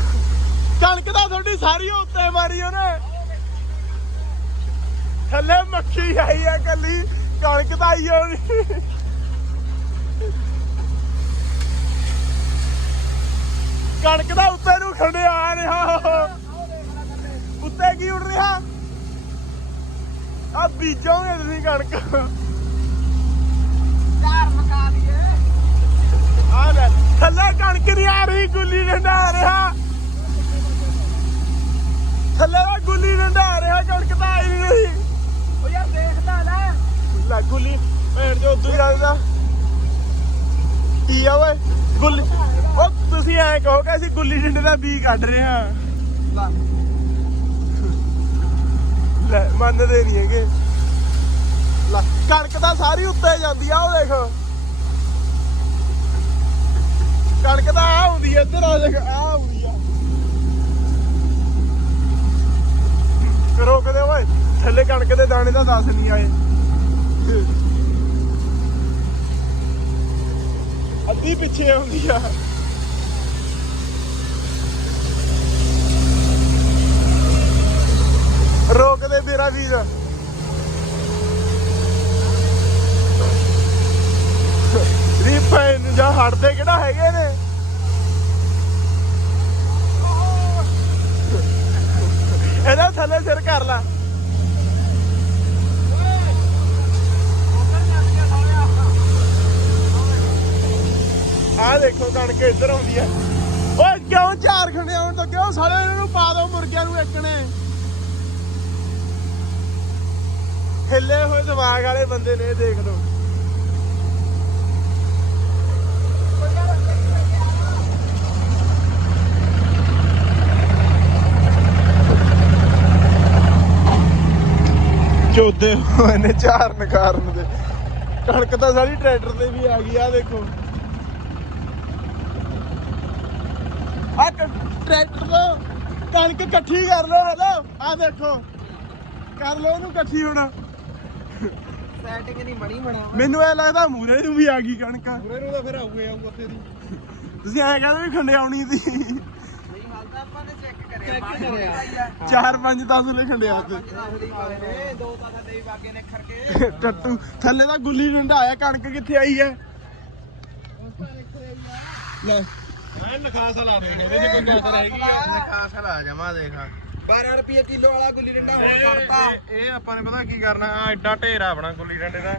Speaker 3: ਕਣਕ ਤਾਂ ਤੁਹਾਡੀ ਸਾਰੀ ਉੱਤੇ ਮਾਰੀ ਉਹਨੇ। ਥੱਲੇ ਮੱਖੀ ਆਈ ਆ ਕੱਲੀ, ਕਣਕ ਤਾਂ ਆਈ ਆ ਕਣਕ ਦਾ ਉੱਤੇ ਨੂੰ ਖੰਡਿਆ ਆ ਰਿਹਾ। ਉੱਤੇ ਕੀ ਉੱਡ ਰਿਹਾ? ਆ ਬੀਜੋਗੇ ਤੁਸੀਂ ਕਣਕ। ਆ ਲੈ ਥੱਲੇ ਕਣਕ ਨਹੀਂ ਆ ਰਹੀ ਗੁੱਲੀ ਡੰਡਾ ਆ ਰਿਹਾ। ਥੱਲੇ ਦਾ ਗੁੱਲੀ ਡੰਡਾ ਆ ਰਿਹਾ ਕਣਕ ਤਾਂ ਆਈ ਨਹੀਂ
Speaker 1: ਉਹ ਯਾਰ ਦੇਖਦਾ ਨਾ
Speaker 3: ਲੈ। ਗੁੱਲੀ ਭੈਣ ਜੋ ਉਦੋਂ ਜਾਂਦਾ ਕੀ ਆ ਓਏ ਗੁੱਲੀ ਉਹ ਤੁਸੀਂ ਐਂ ਕਹੋ ਕਿ ਅਸੀਂ ਗੁੱਲੀ ਡੰਡੇ ਦਾ ਬੀ ਕੱਢ ਰਹੇ ਹਾਂ।
Speaker 1: ਲੈ
Speaker 3: ਮੰਨਦੇ ਨਹੀਂ ਹੈਗੇ। ਲੈ ਕਣਕ ਤਾਂ ਸਾਰੀ ਉੱਤੇ ਜਾਂਦੀ ਆ ਉਹ ਦੇਖ। ਕਣਕ ਤਾਂ ਆ ਹੁੰਦੀ ਆ, ਇੱਧਰ ਆ ਦੇਖ ਆ ਹੁੰਦੀ ਆ। ਰੋਕਦੇ ਓਏ, ਥੱਲੇ ਕਣਕ ਦੇ ਦਾਣੇ ਦਾ ਦੱਸ ਨਹੀਂ ਆਏ। ਅੱਧੀ ਪਿੱਛੇ ਆਉਂਦੀ ਆ। ਰੋਕਦੇ ਤੇਰਾ ਵੀਰ ਰੀਪਾਂ ਨੂੰ ਜਾਂ ਹਟਦੇ ਕਿਹੜਾ ਹੈਗੇ ਨੇ? ਇਹਦਾ ਥੱਲੇ ਸਿਰ ਕਰ ਲਾ। ਆ ਦੇਖੋ ਕਣਕ ਇੱਧਰ ਆਉਂਦੀ ਆ। ਓਏ ਕਿਉਂ ਝਾਰ ਖੰਡੇ ਆਉਣ ਤੋਂ ਕਿਉਂ ਸਾਲੇ ਇਹਨਾਂ ਨੂੰ ਪਾ ਦੋ, ਮੁਰਗਿਆਂ ਨੂੰ ਇੱਕਣੇ ਹਿੱਲੇ ਹੋਏ ਦਿਮਾਗ ਵਾਲੇ ਬੰਦੇ ਨੇ, ਇਹ ਦੇਖ ਲਓ। ਚੋਦੇ ਹੋਏ ਨੇ ਚਾਰ ਨਕਾਰਨ ਦੇ। ਕਣਕ ਤਾਂ ਸਾਰੀ ਟਰੈਕਟਰ ਤੇ ਵੀ ਆ ਗਈ ਆ ਦੇਖੋ। ਆ ਟਰੈਕਟਰ ਤੋਂ ਕਣਕ ਇਕੱਠੀ ਕਰ ਲੋ ਹਲੋ ਆ ਦੇਖੋ। ਕਰ ਲੋ ਇਹਨੂੰ ਇਕੱਠੀ ਹੁਣ।
Speaker 1: ਸੈਟਿੰਗ ਨਹੀਂ ਬਣੀ ਬਣਾ
Speaker 3: ਮੈਨੂੰ ਐ ਲੱਗਦਾ ਮੂਰੇ ਨੂੰ ਵੀ ਆ ਗਈ ਕਣਕ।
Speaker 2: ਪੂਰੇ ਨੂੰ ਤਾਂ ਫਿਰ ਆਊਗੇ ਆਊ ਉੱਥੇ ਦੀ।
Speaker 3: ਤੁਸੀਂ ਐ ਕਹਿੰਦੇ ਵੀ ਖੰਡਿਆਉਣੀ ਦੀ
Speaker 1: ਨਹੀਂ ਹਾਲ ਤਾਂ ਆਪਾਂ ਨੇ ਚੈੱਕ।
Speaker 3: ਚਾਰ ਪੰਜ 10 ਲੈ ਖੰਡਿਆ ਤੇ
Speaker 1: ਦਸ ਵਾਲੇ ਨੇ ਦੋ ਤਾਂ ਥੱਲੇ ਹੀ ਵਾਗੇ ਨੇ ਖੜ ਕੇ
Speaker 3: ਟੱਟੂ ਥੱਲੇ ਦਾ ਗੁੱਲੀ ਡੰਡਾ ਆਇਆ ਕਣਕ ਕਿੱਥੇ ਆਈ ਐ ਲੈ। ਮੈਂ ਨਖਾਸ ਲਾ ਦੇ ਇਹਦੇ ਕੋਈ ਨਖਾਸ ਲਾ ਜਮਾ ਦੇਖ
Speaker 1: 12 ਰੁਪਏ ਕਿਲੋ ਵਾਲਾ ਗੁੱਲੀ ਡੰਡਾ ਹੁਣ
Speaker 3: ਇਹ-
Speaker 1: ਕਰਤਾ।
Speaker 3: ਇਹ ਇਹ ਆਪਾਂ ਨੇ ਪਤਾ ਕੀ ਕਰਨਾ ਆ ਐਡਾ ਢੇਰਾ ਆਪਣਾ ਗੁੱਲੀ ਡੰਡੇ ਦਾ।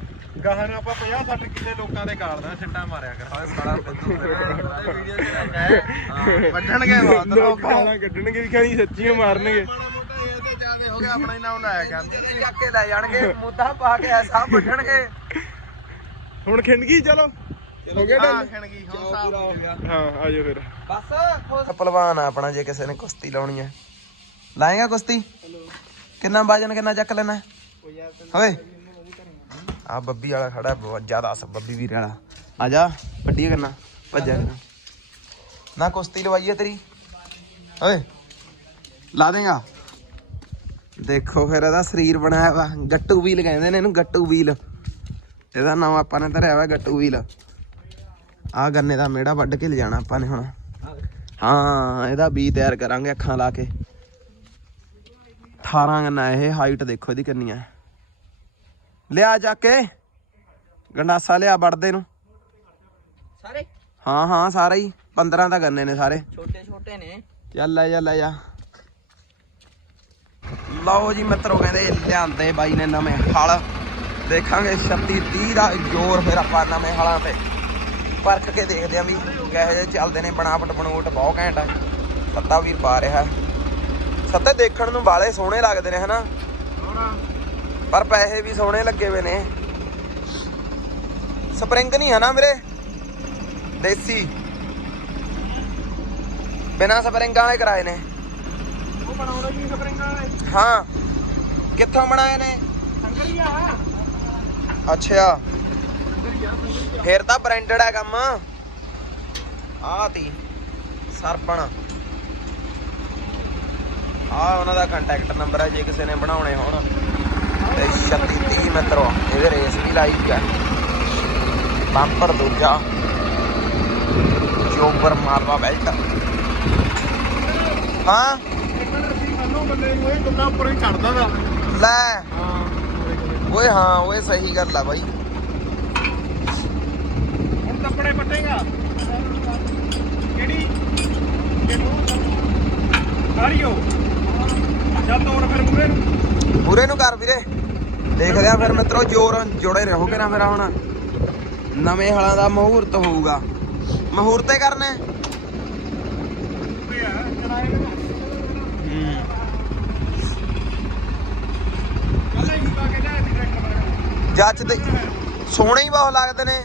Speaker 3: ਗਾਹਾਂ ਨੂੰ ਆਪਾਂ 50 60 ਕਿੱਲੇ ਲੋਕਾਂ ਦੇ ਗਾਲਦਾ ਸਿੱਟਾ ਮਾਰਿਆ ਕਰ।
Speaker 1: ਹਾਏ ਬੜਾ ਬਿੰਦੂ ਵੀਡੀਓ ਚ ਵੱਢਣਗੇ ਬਹੁਤ ਲੋਕ
Speaker 3: ਗਾਲਾਂ ਕੱਢਣਗੇ ਵੀ ਕਹਿੰਦੀ ਸੱਚੀਆਂ ਮਾਰਨਗੇ
Speaker 1: ਮਾੜਾ ਮੋਟਾ ਇਹ ਤੇ ਜਿਆਦੇ ਹੋ ਗਿਆ ਆਪਣਾ ਹੀ ਨਾਮ ਲਾਇਆ ਕਰ ਜਿਹੜੇ ਚੱਕ ਕੇ ਲੈ ਜਾਣਗੇ ਮੁੱਦਾ ਪਾ ਕੇ ਐਸਾ ਵੱਢਣਗੇ।
Speaker 3: ਹੁਣ ਖਿੰਡ ਗਈ ਚਲੋ। ਹੋ ਗਿਆ
Speaker 1: ਹਾਂ
Speaker 3: ਡਨ।
Speaker 1: ਖਣ ਗਈ ਹੁਣ ਸਾਫ਼ ਹੋ ਗਿਆ।
Speaker 3: ਹਾਂ ਆਜੋ ਫਿਰ।
Speaker 1: ਬਸ ਪਹਿਲਵਾਨ ਆ ਆਪਣਾ ਜੇ ਕਿਸੇ ਨੇ ਕੁਸ਼ਤੀ ਲਾਉਣੀ ਹੈ ਲਾਏਗਾ ਕੁਸ਼ਤੀ? ਕਿੰਨਾ ਵਜਨ, ਕਿੰਨਾ ਚੱਕ ਲੈਣਾ? ਓਏ ਆ ਬੱਬੀ ਵਾਲਾ ਖੜਾ, ਬਹੁਤ ਜ਼ਿਆਦਾ ਸ ਬੱਬੀ ਵੀਰ ਵਾਲਾ। ਆ ਜਾ ਵੱਡੀ ਕਰਨਾ, ਭੱਜਿਆ ਕਰਨਾ। ਨਾ ਕੁਸ਼ਤੀ ਲਵਾਈਏ ਤੇਰੀ। ਓਏ, ਲਾ ਦੇਗਾ। ਦੇਖੋ ਫਿਰ ਇਹਦਾ ਸਰੀਰ ਬਣਾਇਆ ਵਾ। ਗੱਟੂ ਵੀਲ ਕਹਿੰਦੇ ਨੇ ਇਹਨੂੰ, ਗੱਟੂ ਵੀਲ। ਇਹਦਾ ਨਾਮ ਆਪਾਂ ਨੇ ਧਰਿਆ ਵਾ, ਗੱਟੂ ਵੀਲ। ਆ ਗੰਨੇ ਦਾ ਮੇੜਾ ਵੱਢ ਕੇ ਲਿਜਾਣਾ ਆਪਾਂ ਨੇ ਹੁਣ। ਹਾਂ, ਇਹਦਾ ਬੀ ਤਿਆਰ ਕਰਾਂਗੇ ਅੱਖਾਂ ਲਾ ਕੇ। 18 ਗੰਨਾ ਇਹ ਹਾਈਟ ਦੇਖੋ ਇਹਦੀ ਕਿੰਨੀ ਹੈ। ਲਿਆ ਜਾ ਕੇ। ਗੰਡਾਸਾ ਲਿਆ ਵੜਦੇ ਨੂੰ।
Speaker 4: ਸਾਰੇ?
Speaker 1: ਹਾਂ ਹਾਂ ਸਾਰਾ ਹੀ। 15 ਤਾਂ ਗੰਨੇ ਨੇ ਸਾਰੇ।
Speaker 4: ਛੋਟੇ ਛੋਟੇ ਨੇ।
Speaker 1: ਚੱਲ ਲੈ ਜਾ ਲੈ ਜਾ। ਲਓ ਜੀ ਮਿੱਤਰੋ ਕਹਿੰਦੇ ਲਿਆਂਦੇ ਬਾਈ ਨੇ ਨਵੇਂ ਹਲ। ਦੇਖਾਂਗੇ 36 30 ਦਾ ਜ਼ੋਰ ਫਿਰ ਆਪਾਂ ਨਵੇਂ ਹਲਾਂ ਤੇ। ਪਰਖ ਕੇ ਦੇਖਦੇ ਆਂ ਵੀ ਕਿਹੋ ਜਿਹੇ ਚੱਲਦੇ ਨੇ। ਬਣਾਵਟ ਬਣੂਟ ਬਹੁਤ ਘੈਂਟ ਆ ਸੱਤਾ ਵੀਰ ਪਾ ਰਿਹਾ ਸੱਤੇ ਦੇਖਣ ਨੂੰ ਬਾਲੇ ਸੋਹਣੇ ਲੱਗਦੇ ਨੇ ਹਨਾ? ਪਰ ਪੈਸੇ ਵੀ ਸੋਹਣੇ ਲੱਗੇ ਹੋਏ ਨੇ। ਸਪਰਿੰਗ ਨਹੀਂ ਹਨਾ ਵੀਰੇ? ਦੇਸੀ। ਬਿਨਾ ਸਪਰਿੰਗਾਂ ਵਾਲੇ ਕਰਾਏ ਨੇ।
Speaker 3: ਉਹ ਬਣਾਉਣਾ ਜੀ ਸਪਰਿੰਗਾਂ ਵਾਲੇ।
Speaker 1: ਹਾਂ। ਕਿੱਥੋਂ ਬਣਾਏ ਨੇ?
Speaker 3: ਸੰਗਰੀਆ।
Speaker 1: ਅੱਛਾ। ਫੇਰ ਤਾਂ ਬ੍ਰਾਂਡਡ ਹੈ ਕੰਮ। ਆਹ ਤੀ। ਸਰਪਣ। ਆ ਉਹਨਾਂ ਦਾ ਕੰਟੈਕਟ ਨੰਬਰ ਹੈ ਜੇ ਕਿਸੇ ਨੇ ਬਣਾਉਣੇ ਹੋਣ। ਤੇ 3630 ਮਿੱਤਰੋ, ਇਹਦੇ ਰੇਸ ਵੀ ਲਾਈ ਹੈ ਬੰਪਰ ਦੂਜਾ। ਚੋਬਰ ਮਾਰਵਾ ਬੈਲਟ ਹਾਂ? ਲੈ।
Speaker 3: ਹਾਂ
Speaker 1: ਓਏ ਹਾਂ, ਓਏ ਸਹੀ ਗੱਲ ਆ ਬਾਈ।
Speaker 3: ਹੁਣ ਕੱਪੜੇ ਪੱਟੇਗਾ। ਕਿਹੜੀ? ਹਰੀਓ ਚੱਲ ਤੋੜ ਫਿਰ ਮੂਰੇ ਨੂੰ।
Speaker 1: ਕਰ ਵੀਰੇ। ਦੇਖਦੇ ਆ ਫਿਰ ਮਿੱਤਰੋ ਜੋਰ ਜੋੜੇ ਰਹੋਗੇ ਨਾ ਫਿਰ ਹੁਣ। ਨਵੇਂ ਹਲਾਂ ਦਾ ਮਹੂਰਤ ਹੋਊਗਾ। ਮਹੂਰਤੇ ਕਰਨੇ। ਜੱਜ ਦੇ ਸੋਹਣੇ ਹੀ ਬਹੁਤ ਲੱਗਦੇ ਨੇ।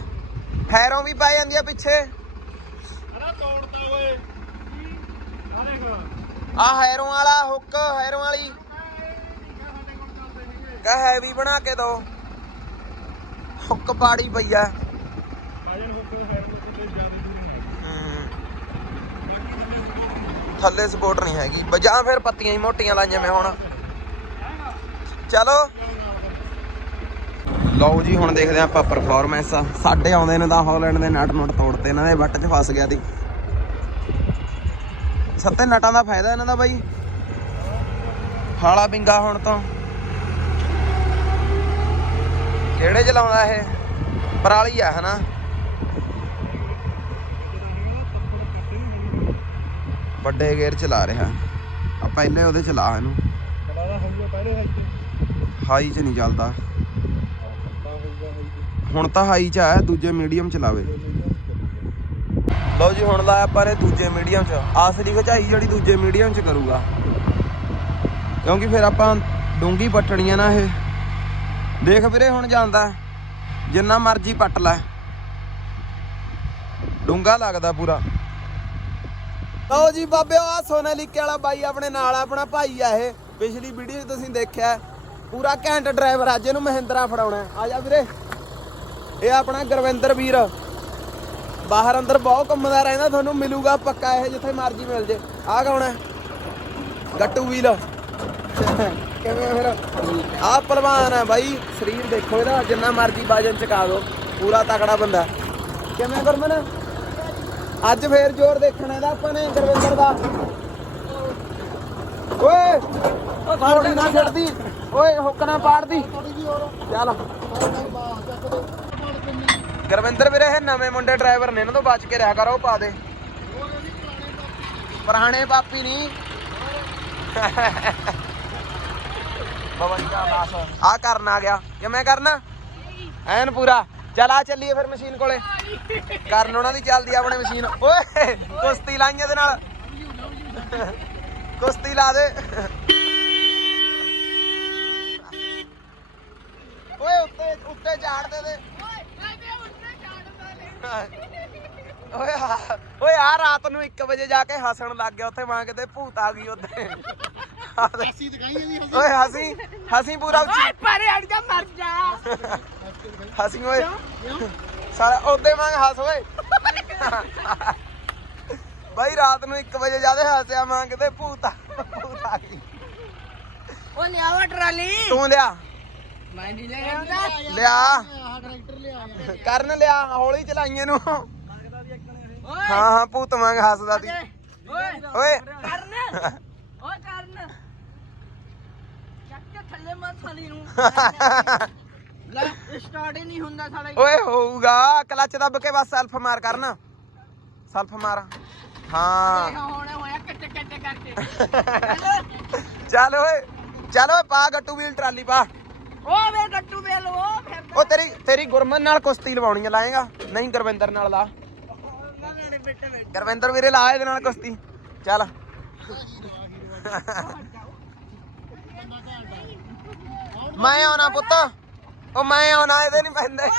Speaker 1: ਹੈਰੋਂ ਵੀ ਪੈ ਜਾਂਦੀ ਆ ਪਿੱਛੇ
Speaker 3: ਅਰੇ ਤੋੜਤਾ ਓਏ ਆ ਦੇਖ
Speaker 1: ਆ ਹੈਰੋਂ ਵਾਲਾ ਹੁੱਕ ਹੈਰੋਂ ਵਾਲੀ। ਕਹ ਹੈਵੀ ਬਣਾ ਕੇ ਦੋ। ਹੁੱਕ ਪਾੜੀ ਪਈ ਆ।
Speaker 3: ਬਾਜਨ ਹੁੱਕ ਹੈਰ ਨੂੰ ਕਿਤੇ ਜ਼ਿਆਦਾ ਦੂਰ ਨਹੀਂ
Speaker 1: ਹਮ। ਥੱਲੇ ਸਪੋਰਟ ਨਹੀਂ ਹੈਗੀ। ਬਜਾ ਫਿਰ ਪੱਤੀਆਂ ਹੀ ਮੋਟੀਆਂ ਲਾਈਆਂ ਮੈਂ ਹੁਣ। ਚਲੋ। ਲਓ ਜੀ ਹੁਣ ਦੇਖਦੇ ਆਪਾਂ ਪਰਫਾਰਮੈਂਸ ਸਾਡੇ ਆਉਂਦੇ ਨੇ ਤਾਂ ਹਾਲੈਂਡ ਦੇ ਨਟ ਨਟ ਤੋੜਤੇ ਇਹਨਾਂ ਦੇ ਵੱਟ 'ਚ ਫਸ ਗਿਆ ਦੀ ਸੱਤੇ ਨਟਾਂ ਦਾ ਫਾਇਦਾ ਇਹਨਾਂ ਦਾ ਬਾਈ। ਹਾਲਾ ਬਿੰਗਾ ਹੁਣ ਤੋਂ। ਕਿਹੜੇ ਚਲਾਉਂਦਾ ਇਹ? ਪਰਾਲੀ ਆ, ਹਨਾ? ਵੱਡੇ ਗੇਅਰ ਚਲਾ ਰਿਹਾ। ਆ ਪਹਿਲੇ ਉਹਦੇ ਚਲਾ ਇਹਨੂੰ।
Speaker 3: ਹਾਈ
Speaker 1: 'ਚ ਨਹੀਂ ਚੱਲਦਾ। ਹੁਣ ਤਾਂ ਹਾਈ 'ਚ ਆਇਆ ਦੂਜੇ ਮੀਡੀਅਮ ਚਲਾਵੇ ਲਓ ਜੀ, ਹੁਣ ਲਾਇਆ ਆਪਾਂ ਨੇ ਦੂਜੇ ਮੀਡੀਅਮ 'ਚ। ਆਸਰੀ ਖਚਾਈ ਜਿਹੜੀ ਦੂਜੇ ਮੀਡੀਅਮ 'ਚ ਕਰੂਗਾ। ਕਿਉਂਕਿ ਫਿਰ ਆਪਾਂ ਡੂੰਗੀ ਪੱਟਣੀਆਂ ਨਾ ਇਹ। ਦੇਖ ਵੀਰੇ, ਹੁਣ ਜਾਂਦਾ। ਜਿੰਨਾ ਮਰਜ਼ੀ ਪੱਟ ਲੈ। ਡੂੰਗਾ ਲੱਗਦਾ ਪੂਰਾ। ਲਓ ਜੀ ਬਾਬਿਓ ਆ ਸੋਨਾਲੀਕੇ ਵਾਲਾ ਬਾਈ ਆਪਣੇ ਨਾਲ ਆਪਣਾ ਭਾਈ ਆ ਇਹ। ਪਿਛਲੀ ਵੀਡੀਓ 'ਚ ਤੁਸੀਂ ਦੇਖਿਆ। ਪੂਰਾ ਘੈਂਟ ਡਰਾਈਵਰ ਅੱਜ ਇਹਨੂੰ ਮਹਿੰਦਰਾ ਫੜਾਉਣਾ। ਆ ਜਾ ਵੀਰੇ। ਇਹ ਆਪਣਾ ਗੁਰਵਿੰਦਰ ਵੀਰ। ਬਾਹਰ ਅੰਦਰ ਬਹੁਤ ਘੁੰਮਦਾ ਰਹਿੰਦਾ, ਤੁਹਾਨੂੰ ਮਿਲੂਗਾ ਪੱਕਾ ਇਹ ਜਿੱਥੇ ਮਰਜ਼ੀ ਮਿਲ ਜੇ। ਆਹ ਕੌਣ ਹੈ? ਗੱਟੂ ਵੀਲ। ਕਿਵੇਂ ਫਿਰ? ਆਹ ਪਹਿਲਵਾਨ ਹੈ ਬਾਈ, ਸਰੀਰ ਦੇਖੋ ਇਹਦਾ, ਜਿੰਨਾ ਮਰਜ਼ੀ ਵਜਨ ਚਕਾ ਦੋ ਪੂਰਾ ਤਕੜਾ ਬੰਦਾ। ਕਿਵੇਂ ਗੁਰਮਨ? ਅੱਜ ਫੇਰ ਜ਼ੋਰ ਦੇਖਣਾ ਇਹਦਾ ਆਪਾਂ ਨੇ, ਗੁਰਵਿੰਦਰ ਦਾ। ਓਏ! ਓ ਥੋੜੀ ਨਾ ਛੱਡਦੀ। ਓਏ, ਹੁੱਕ ਨਾ ਪਾੜਦੀ। ਚੱਲ। ਗੁਰਵਿੰਦਰ ਵੀਰੇ, ਇਹ ਨਵੇਂ ਮੁੰਡੇ ਡਰਾਈਵਰ ਨੇ, ਇਹਨਾਂ ਤੋਂ ਬਚ ਕੇ ਰਿਹਾ ਕਰੋ ਪਾ ਦੇ। ਪੁਰਾਣੇ ਪਾਪੀ ਨਹੀਂ 52 ਬਸ ਆ ਕਰਨ ਆ ਗਿਆ। ਕਿਵੇਂ ਕਰਨਾ? ਐਨ ਪੂਰਾ। ਚੱਲ ਆ ਚੱਲੀਏ ਫਿਰ ਮਸ਼ੀਨ ਕੋਲੇ। ਕਰਨ ਉਹਨਾਂ ਦੀ ਚੱਲਦੀ ਆਪਣੇ ਮਸ਼ੀਨ। ਓਏ, ਕੁਸ਼ਤੀ ਲਾਈਏ ਦੇ ਨਾਲ। ਕੁਸ਼ਤੀ ਲਾ ਦੇ। ਓਏ, ਉੱਤੇ ਉੱਤੇ ਝਾੜ ਦੇ ਦੇ। ਓਏ ਆ- ਓਏ ਆ ਰਾਤ ਨੂੰ 1 ਵਜੇ ਜਾ ਕੇ ਹੱਸਣ ਲੱਗ ਗਿਆ ਉੱਥੇ ਮਾਂ ਕਿਤੇ ਭੂਤ ਆ ਗਈ ਉੱਥੇ।
Speaker 2: ਅਸੀਂ ਦਿਖਾਈ ਇਹਦੀ
Speaker 1: ਓਏ ਹਸੀ ਹਸੀ ਪੂਰਾ ਉੱਚੀ।
Speaker 4: ਪਰੇ ਹਟ ਜਾ ਮਰ ਜਾ।
Speaker 1: ਹਸੀ ਓਏ। ਸਾਰਾ ਉਹਦੇ ਵਾਂਗ ਹੱਸ ਓਏ। ਬਾਈ ਰਾਤ ਨੂੰ 1 ਵਜੇ ਜਾਦੇ ਹੱਸਿਆ ਮਾਂ ਕਿਤੇ ਭੂਤ ਆ ਭੂਤ ਆ ਗਈ।
Speaker 4: ਉਹ ਲਿਆਵਾ ਟਰਾਲੀ।
Speaker 1: ਤੂੰ ਲਿਆ।
Speaker 4: ਮੈਂ ਨਹੀਂ ਲੈ ਆਉਂਦਾ
Speaker 1: ਲਿਆ। ਕਰਨ ਲਿਆ ਹੌਲੀ ਚਲਾਈਏ ਨੂੰ। ਹਾਂ ਹਾਂ ਭੂਤ ਵਾਂਗ ਹੱਸਦਾ ਸੀ।
Speaker 4: ਓਏ। ਕਰਨ। ਓਏ ਕਰਨ। ਚੱਕ ਕੇ ਥੱਲੇ ਮਤ ਥਲੀ ਨੂੰ। ਲੈ ਸਟਾਰਟ ਹੀ ਨਹੀਂ ਹੁੰਦਾ ਸਾਡਾ
Speaker 1: ਓਏ ਹੋਊਗਾ। ਕਲੱਚ ਦੱਬ ਕੇ ਬਸ ਸੈਲਫ ਮਾਰ ਕਰਨਾ। ਸੈਲਫ ਮਾਰ। ਹਾਂ।
Speaker 4: ਹੋਣਾ ਹੋਇਆ ਕੱਟ ਕੱਟ ਕਰਕੇ।
Speaker 1: ਚੱਲ ਓਏ। ਚੱਲ ਓਏ ਪਾ ਗੱਟੂ ਵੀਲ ਟਰਾਲੀ ਪਾ।
Speaker 4: ਓ ਵੇ ਗੱਟੂ ਵੇਲ ਉਹ ਫਿਰ
Speaker 1: ਉਹ ਤੇਰੀ ਤੇਰੀ ਗੁਰਮਨ ਨਾਲ ਕੁਸ਼ਤੀ ਲਵਾਉਣੀ ਆ ਲਾਏਗਾ। ਨਹੀਂ ਗੁਰਵਿੰਦਰ ਨਾਲ ਲਾ।
Speaker 4: ਉਹਨਾਂ ਨੇ ਬਿੱਟ ਬਿੱਟ
Speaker 1: ਗੁਰਵਿੰਦਰ ਵੀਰੇ ਲਾ ਇਹਦੇ ਨਾਲ ਕੁਸ਼ਤੀ। ਚੱਲ। ਮੈਂ ਆਉਣਾ ਪੁੱਤ। ਉਹ ਮੈਂ ਆਉਣਾ ਇਹਦੇ ਨਹੀਂ ਪੈਂਦੇ।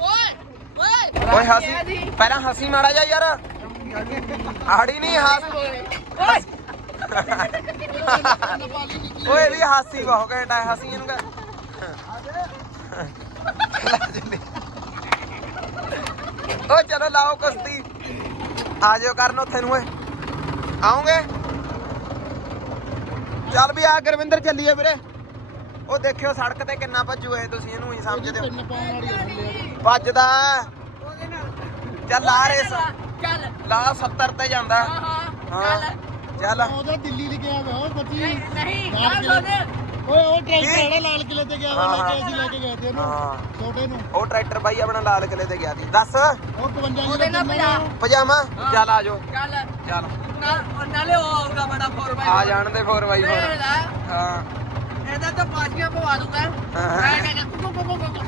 Speaker 4: ਓਏ ਓਏ।
Speaker 1: ਓਏ ਹਸੀ ਪਹਿਲਾਂ ਹਸੀ ਮਾੜਾ ਜਾ ਯਾਰ। ਆੜੀ ਨਹੀਂ ਹੱਸ।
Speaker 4: ਓਏ
Speaker 1: ਇਹਦੀ ਹਾਸੀ ਬਹੁਤ ਘੈਂਟ ਹਸੀ ਇਹਨੂੰ ਕਹਿ ਓ ਚਲੋ ਲਾਓ ਕੁਸ਼ਤੀ। ਆ ਜਾਓ ਕਰਨ ਉੱਥੇ ਨੂੰ ਓਏ। ਆਉਂਗੇ? ਚੱਲ ਵੀ ਆ ਗੁਰਵਿੰਦਰ ਚੱਲੀਏ ਵੀਰੇ। ਉਹ ਦੇਖਿਓ ਸੜਕ ਤੇ ਕਿੰਨਾ ਭੱਜੂ ਇਹ ਤੁਸੀਂ ਇਹਨੂੰ ਹੀ ਸਮਝਦੇ ਹੋ।
Speaker 2: ਆ
Speaker 1: ਭੱਜਦਾ। ਚੱਲ ਲਾ ਰੇਸ।
Speaker 4: ਚੱਲ।
Speaker 1: ਲਾ 70 ਤੇ ਜਾਂਦਾ।
Speaker 4: ਹਾਂ ਹਾਂ।
Speaker 1: ਹਾਂ।
Speaker 4: ਚੱਲ।
Speaker 1: ਚੱਲ
Speaker 2: ਉਹਦਾ ਦਿੱਲੀ ਲਿਖਿਆ ਹੋਇਆ ਉਹ ਬੱਚੀ।
Speaker 4: ਨਹੀਂ ਨਹੀਂ
Speaker 2: ਲਾਲ
Speaker 4: ਚੱਲ।
Speaker 2: ਕਿਲ੍ਹੇ-
Speaker 4: ਸੋਦੇ
Speaker 2: ਓਏ ਉਹ ਟਰੈਕਟਰ ਜਿਹੜਾ ਲਾਲ ਕਿਲੇ ਤੇ ਗਿਆ ਵਾ ਲੈ ਕੇ
Speaker 1: ਹਾਂ।
Speaker 2: ਅਸੀਂ ਲੈ ਕੇ ਗਏ ਤੇ ਇਹਨੂੰ
Speaker 1: ਹਾਂ।
Speaker 2: ਛੋਟੇ ਨੂੰ।
Speaker 1: ਉਹ ਟਰੈਕਟਰ ਬਾਈ ਆਪਣਾ ਲਾਲ ਕਿਲੇ ਤੇ ਗਿਆ ਸੀ। ਦੱਸ।
Speaker 2: ਉਹ 52
Speaker 4: ਉਹਦੇ ਨਾਲ
Speaker 2: ਕਿੱਲਾ
Speaker 4: ਪੰਜਾਹ।
Speaker 1: ਪਜਾਮਾ?
Speaker 4: ਹਾਂ।
Speaker 1: ਚੱਲ ਆ ਜਾਓ।
Speaker 4: ਚੱਲ।
Speaker 1: ਚੱਲ।
Speaker 4: ਨਾਲ ਉਹ ਨਾਲੇ ਉਹ ਆਊਗਾ ਬੜਾ 4x4
Speaker 1: ਆ ਜਾਣ ਦੇ 4x4
Speaker 4: ਵੇਖ ਲੈ,
Speaker 1: ਹਾਂ।
Speaker 4: ਇਹਦਾ ਤਾਂ ਪਾਸੀਆਂ ਪਵਾ ਦੂੰਗਾ।
Speaker 1: ਹਾਂ।
Speaker 4: ਮੈਂ ਕਹਿੰਦਾ ਕੁਕੂ ਕੁਕੂ ਕੁਕੂ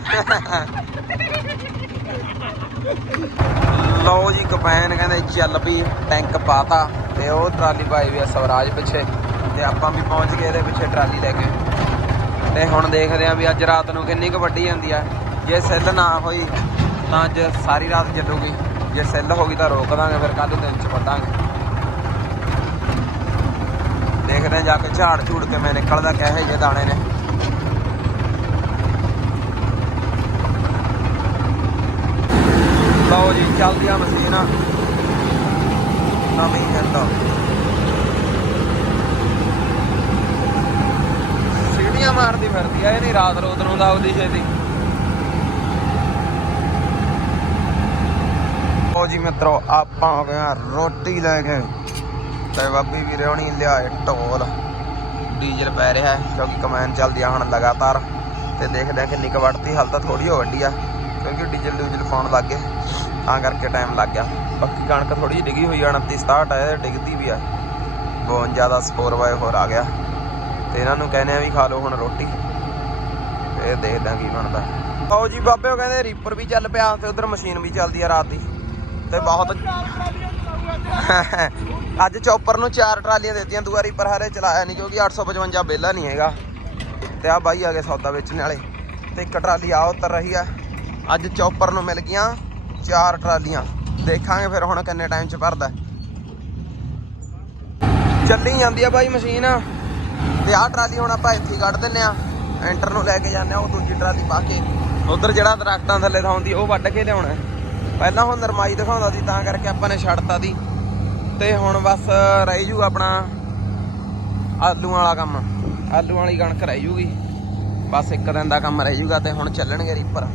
Speaker 1: ਲਓ ਜੀ ਕਪੈਨ ਕਹਿੰਦੇ ਚੱਲ ਵੀ ਟੈਂਕ ਪਾਤਾ। ਤੇ ਉਹ ਟਰਾਲੀ ਪਾਈ ਵੀ ਆ ਸਵਰਾਜ ਪਿੱਛੇ ਤੇ ਆਪਾਂ ਵੀ ਪਹੁੰਚ ਗਏ ਇਹਦੇ ਪਿੱਛੇ ਟਰਾਲੀ ਲੈ ਕੇ। ਤੇ ਹੁਣ ਦੇਖਦੇ ਆਂ ਵੀ ਅੱਜ ਰਾਤ ਨੂੰ ਕਿੰਨੀ ਕੁ ਵੱਡੀ ਜਾਂਦੀ ਆ। ਜੇ ਸੈੱਲ ਨਾ ਹੋਈ ਤਾਂ ਅੱਜ ਸਾਰੀ ਰਾਤ ਚੱਲੂਗੀ। ਜੇ ਸੈੱਲ ਹੋ ਗਈ ਤਾਂ ਰੋਕ ਦਾਂਗੇ, ਫਿਰ ਕੱਲ ਦਿਨ ਚ ਵੱਢਾਂਗੇ। ਦੇਖਦੇ ਆਂ ਜਾ ਕੇ ਝਾੜ ਝੂੜ ਕੇ ਮੈਂ ਨਿਕਲਦਾ, ਕਿਹੋ ਜਿਹੇ ਦਾਣੇ ਨੇ। ਲਓ ਜੀ, ਚੱਲਦੀ ਆ ਮਸ਼ੀਨ। ਨਵੀਂ ਹਿੰਦ ਸੀੜੀਆਂ ਮਾਰਦੀ ਫਿਰਦੀ ਆ ਇਹ ਨਹੀਂ ਰਾਤ ਰੋਦ ਨੂੰ ਦਾ ਉਹਦੀ ਛੇਤੀ। ਲਓ ਜੀ ਮਿੱਤਰੋ ਆਪਾਂ ਆ ਗਏ ਰੋਟੀ ਲੈ ਕੇ। ਤੇ ਬੱਬੀ ਵੀਰੇ ਹੋਣੀ ਲਿਆਏ ਢੋਲ। ਡੀਜ਼ਲ ਪੈ ਰਿਹਾ ਹੈ ਕਿਉਂਕਿ ਕਮੈਨ ਚੱਲਦੀ ਆ ਹੁਣ ਲਗਾਤਾਰ। ਤੇ ਦੇਖਦੇ ਆ ਕਿੰਨੀ ਕੁ ਵੱਢਤੀ ਹਾਲ ਤਾਂ ਥੋੜੀ ਹੋ ਵੱਡੀ ਆ ਕਿਉਂਕਿ ਡੀਜ਼ਲ ਡੂਜ਼ਲ ਪਾਉਣ ਲੱਗ ਗਏ। ਤਾਂ ਕਰਕੇ ਟਾਈਮ ਲੱਗ ਗਿਆ। ਬਾਕੀ ਕਣਕ ਥੋੜੀ ਜਿਹੀ ਡਿੱਗੀ ਹੋਈ ਆ 29 67 ਆ ਡਿੱਗਦੀ ਵੀ ਆ। 52 ਦਾ ਸਕੋਰ ਬਾਏ ਹੋਰ ਆ ਗਿਆ। ਤੇ ਇਹਨਾਂ ਨੂੰ ਕਹਿੰਦੇ ਆ ਵੀ ਖਾ ਲਓ ਹੁਣ ਰੋਟੀ। ਤੇ ਦੇਖਦਾ ਕੀ ਬਣਦਾ। ਆਓ ਜੀ ਬਾਬੇ, ਉਹ ਕਹਿੰਦੇ ਰੀਪਰ ਵੀ ਚੱਲ ਪਿਆ ਤੇ ਉਧਰ ਮਸ਼ੀਨ ਵੀ ਚੱਲਦੀ ਆ ਰਾਤ ਦੀ। ਤੇ ਬਹੁਤ ਅੱਜ ਚੌਪਰ ਨੂੰ ਚਾਰ ਟਰਾਲੀਆਂ ਦਿੱਤੀਆਂ, ਦੂਆ ਰੀਪਰ ਹਾਰੇ ਚਲਾਇਆ ਨਹੀਂ ਕਿਉਂਕਿ 855 ਬੇਲਾ ਨਹੀਂ ਹੈਗਾ। ਤੇ ਆ ਬਾਈ ਆ ਗਏ ਸੌਦਾ ਵੇਚਣ ਵਾਲੇ। ਤੇ ਇੱਕ ਟਰਾਲੀ ਆ ਉਤਰ ਰਹੀ ਆ। ਅੱਜ ਚੌਪਰ ਨੂੰ ਮਿਲ ਗਈਆਂ। ਚਾਰ ਟਰਾਲੀਆਂ। ਦੇਖਾਂਗੇ ਫਿਰ ਹੁਣ ਕਿੰਨੇ ਟਾਈਮ ਚ ਭਰਦਾ ਚੱਲੀ ਜਾਂਦੀ ਆ ਬਾਈ ਮਸ਼ੀਨ। ਤੇ ਆਹ ਟਰਾਲੀ ਹੁਣ ਆਪਾਂ ਇੱਥੇ ਕੱਢ ਦਿੰਨੇ ਆ। ਐਂਟਰ ਨੂੰ ਲੈ ਕੇ ਜਾਂਦੇ ਆ, ਉਹ ਦੂਜੀ ਟਰਾਲੀ ਪਾ ਕੇ। ਉਧਰ ਜਿਹੜਾ ਦਰਖਤਾਂ ਥੱਲੇ ਥਾਉਂਦੀ, ਉਹ ਵੱਢ ਕੇ ਲਿਆਉਣਾ ਪਹਿਲਾਂ ਹੁਣ ਨਰਮਾਈ ਦਿਖਾਉਂਦਾ ਸੀ, ਤਾਂ ਕਰਕੇ ਆਪਾਂ ਨੇ ਛੱਡਤਾ ਦੀ ਤੇ ਹੁਣ ਬਸ ਰਹਿ ਜੂ ਆਪਣਾ ਆਲੂ ਵਾਲਾ ਕੰਮ। ਆਲੂ ਵਾਲੀ ਕਣਕ ਰਹਿ ਜੂਗੀ। ਬਸ ਇੱਕ ਦਿਨ ਦਾ ਕੰਮ ਰਹਿ ਜੂਗਾ ਤੇ ਹੁਣ ਚੱਲਣਗੇ ਰੀਪਰ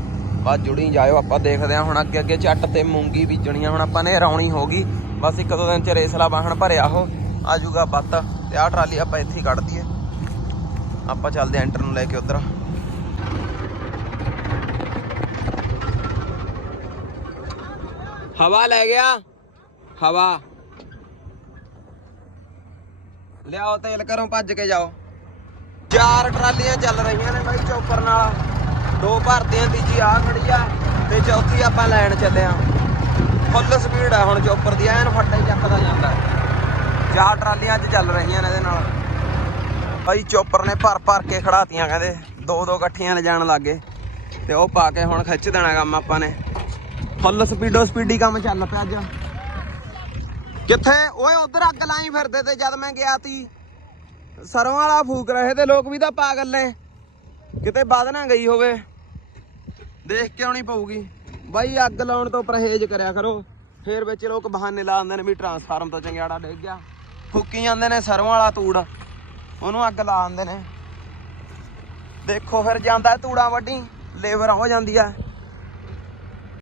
Speaker 1: ਬਸ ਜੁੜੀ ਜਾਇਓ, ਆਪਾਂ ਦੇਖਦੇ ਹਾਂ ਹੁਣ ਅੱਗੇ ਅੱਗੇ ਝੱਟ ਤੇ ਮੂੰਗੀ ਬੀਜਣੀਆਂ, ਹੁਣ ਆਪਾਂ ਨੇ ਰੌਣੀ ਹੋ ਗਈ। ਬਸ ਇੱਕ ਦੋ ਦਿਨ ਚ ਰੇਸਲਾ ਵਾਹਣ ਭਰਿਆ ਉਹ, ਆ ਬੱਤ ਤੇ ਆਹ ਟਰਾਲੀ ਆਪਾਂ ਇੱਥੇ ਹੀ ਕੱਢ ਦਈਏ। ਆਪਾਂ ਚੱਲਦੇ ਐਂਟਰ ਨੂੰ ਲੈ ਕੇ ਉਧਰ। ਹਵਾ ਲੈ ਗਿਆ? ਹਵਾ। ਲਿਆਓ ਤੇਲ ਕਰੋ ਭੱਜ ਕੇ ਜਾਓ। ਚਾਰ ਟਰਾਲੀਆਂ ਚੱਲ ਰਹੀਆਂ ਨੇ ਬਾਈ ਚੋਪਰ ਨਾਲ। ਦੋ ਭਰਤੀਆਂ ਤੀਜੀ ਆ ਖੜੀ ਆ ਤੇ ਚੌਥੀ ਆਪਾਂ ਲੈਣ ਚੱਲੇ ਆ। ਫੁੱਲ ਸਪੀਡ ਆ ਹੁਣ ਚੋਪਰ ਦੀ, ਐਨ ਫੱਟਾ ਹੀ ਚੱਕਦਾ ਜਾਂਦਾ। ਚਾਰ ਟਰਾਲੀਆਂ ਅੱਜ ਚੱਲ ਰਹੀਆਂ ਨੇ ਇਹਦੇ ਨਾਲ। ਭਾਈ ਚੋਪਰ ਨੇ ਭਰ ਭਰ ਕੇ ਖੜਾਤੀਆਂ ਕਹਿੰਦੇ, ਦੋ ਦੋ ਇਕੱਠੀਆਂ ਲਿਜਾਣ ਲੱਗੇ। ਤੇ ਉਹ ਪਾ ਕੇ ਹੁਣ ਖਿੱਚ ਦੇਣਾ ਕੰਮ ਆਪਾਂ ਨੇ। ਫੁੱਲ ਸਪੀਡੋ ਸਪੀਡੀ ਕੰਮ ਚੱਲ ਪਿਆ ਅੱਜ। ਕਿੱਥੇ? ਓਏ ਉਧਰ ਅੱਗ ਲਾਈ ਫਿਰਦੇ ਤੇ ਜਦ ਮੈਂ ਗਿਆ ਤੀ। ਸਰੋਂ ਵਾਲਾ ਫੂਕ ਰਹੇ ਤੇ ਲੋਕ ਵੀ ਤਾਂ ਪਾਗਲ ਨੇ। ਕਿਤੇ ਵੱਧ ਨਾ ਗਈ ਹੋਵੇ। ਦੇਖ ਕੇ ਆਉਣੀ ਪਊਗੀ? ਬਾਈ ਅੱਗ ਲਾਉਣ ਤੋਂ ਪਰਹੇਜ਼ ਕਰਿਆ ਕਰੋ। ਫੇਰ ਵਿੱਚ ਲੋਕ ਬਹਾਨੇ ਲਾ ਦਿੰਦੇ ਨੇ ਵੀ ਟਰਾਂਸਫਾਰਮ ਤੋਂ ਚੰਗਿਆੜਾ ਡਿੱਗ ਗਿਆ। ਫੂਕੀ ਜਾਂਦੇ ਨੇ ਸਰੋਂ ਵਾਲਾ ਤੂੜ। ਉਹਨੂੰ ਅੱਗ ਲਾ ਦਿੰਦੇ ਨੇ। ਦੇਖੋ ਫਿਰ ਜਾਂਦਾ ਤੂੜਾਂ ਵੱਢੀ, ਲੇਬਰ ਹੋ ਜਾਂਦੀ ਆ।